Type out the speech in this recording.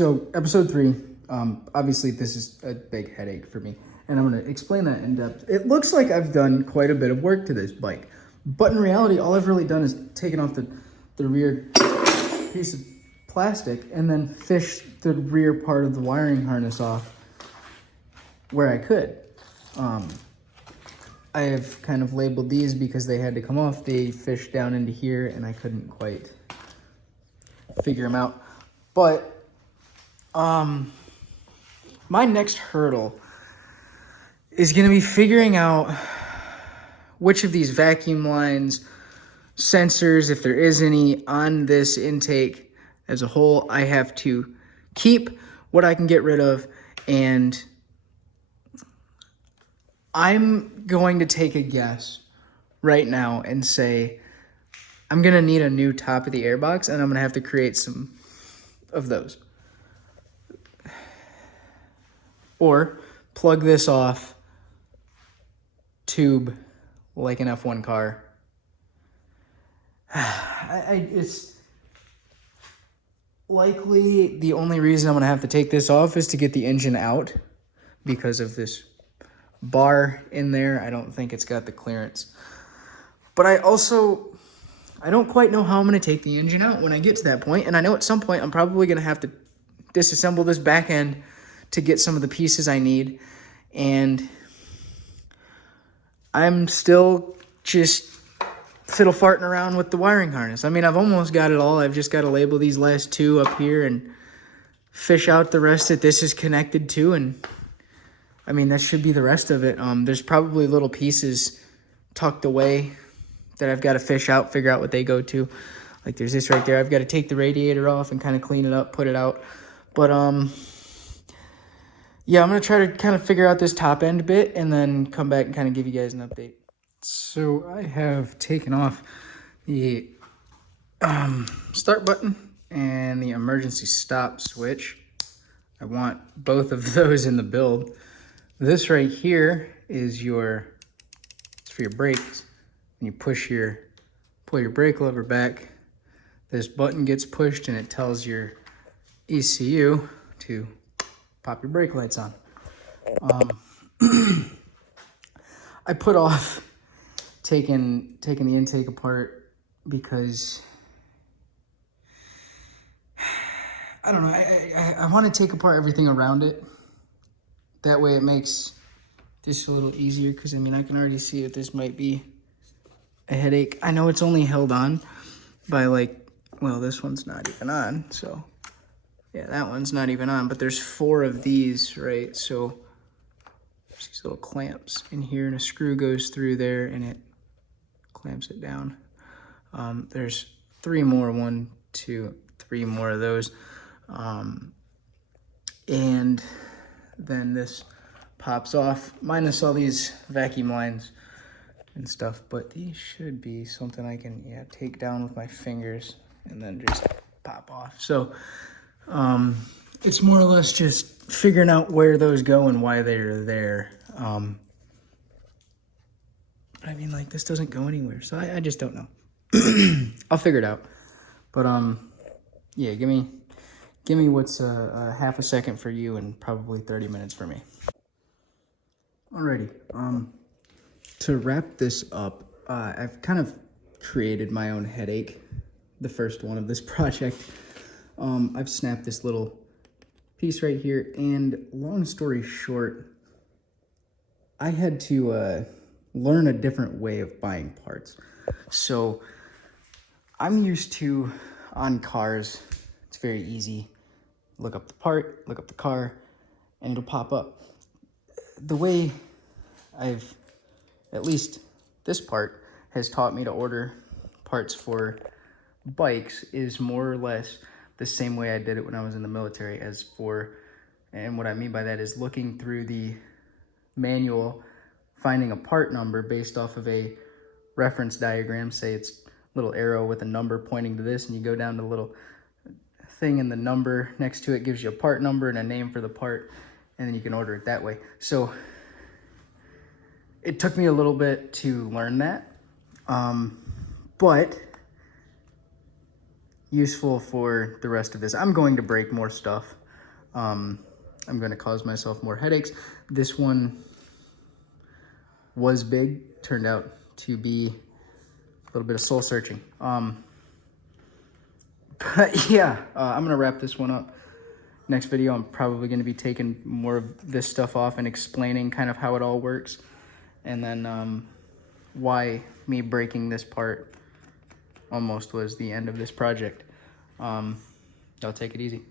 So episode 3, obviously this is a big headache for me, and I'm going to explain that in depth. It looks like I've done quite a bit of work to this bike, but in reality, all I've really done is taken off the rear piece of plastic and then fished the rear part of the wiring harness off where I could. I have kind of labeled these because they had to come off. They fished down into here and I couldn't quite figure them out. But my next hurdle is going to be figuring out which of these vacuum lines, sensors, if there is any, on this intake as a whole, I have to keep, what I can get rid of, and I'm going to take a guess right now and say I'm going to need a new top of the airbox, and I'm going to have to create some of those. Or plug this off, tube like an F1 car. It's likely the only reason I'm going to have to take this off is to get the engine out because of this bar in there. I don't think it's got the clearance. But I don't quite know how I'm going to take the engine out when I get to that point. And I know at some point I'm probably going to have to disassemble this back end to get some of the pieces I need. And I'm still just fiddle farting around with the wiring harness. I mean, I've almost got it all. I've just got to label these last two up here and fish out the rest that this is connected to. And I mean, that should be the rest of it. There's probably little pieces tucked away that I've got to fish out, figure out what they go to. Like there's this right there. I've got to take the radiator off and kind of clean it up, put it out. But yeah, I'm going to try to kind of figure out this top end bit and then come back and kind of give you guys an update. So I have taken off the start button and the emergency stop switch. I want both of those in the build. This right here is it's for your brakes. When you pull your brake lever back, this button gets pushed and it tells your ECU to pop your brake lights on. I put off taking the intake apart because I don't know. I want to take apart everything around it. That way it makes this a little easier because, I mean, I can already see that this might be a headache. I know it's only held on by this one's not even on. So, yeah, that one's not even on. But there's 4 of these, right? So there's these little clamps in here and a screw goes through there and it clamps it down. There's 3 more, 1, 2, 3 more of those. And then this pops off, minus all these vacuum lines and stuff, but these should be something I can take down with my fingers and then just pop off. So it's more or less just figuring out where those go and why they're there. I mean, like, this doesn't go anywhere, so I just don't know. I'll figure it out. But yeah, give me what's a half a second for you and probably 30 minutes for me. Alrighty, to wrap this up, I've kind of created my own headache, the first one of this project. I've snapped this little piece right here, and long story short, I had to learn a different way of buying parts. So I'm used to, on cars, it's very easy. Look up the part, look up the car, and it'll pop up. The way at least this part has taught me to order parts for bikes is more or less the same way I did it when I was in the military and what I mean by that is looking through the manual, finding a part number based off of a reference diagram. Say it's a little arrow with a number pointing to this, and you go down to the little thing and the number next to it gives you a part number and a name for the part, and then you can order it that way. So it took me a little bit to learn that, but useful for the rest of this. I'm going to break more stuff I'm going to cause myself more headaches. This one was big, turned out to be a little bit of soul searching. But yeah, I'm going to wrap this one up. Next video, I'm probably going to be taking more of this stuff off and explaining kind of how it all works. And then why me breaking this part almost was the end of this project. I'll take it easy.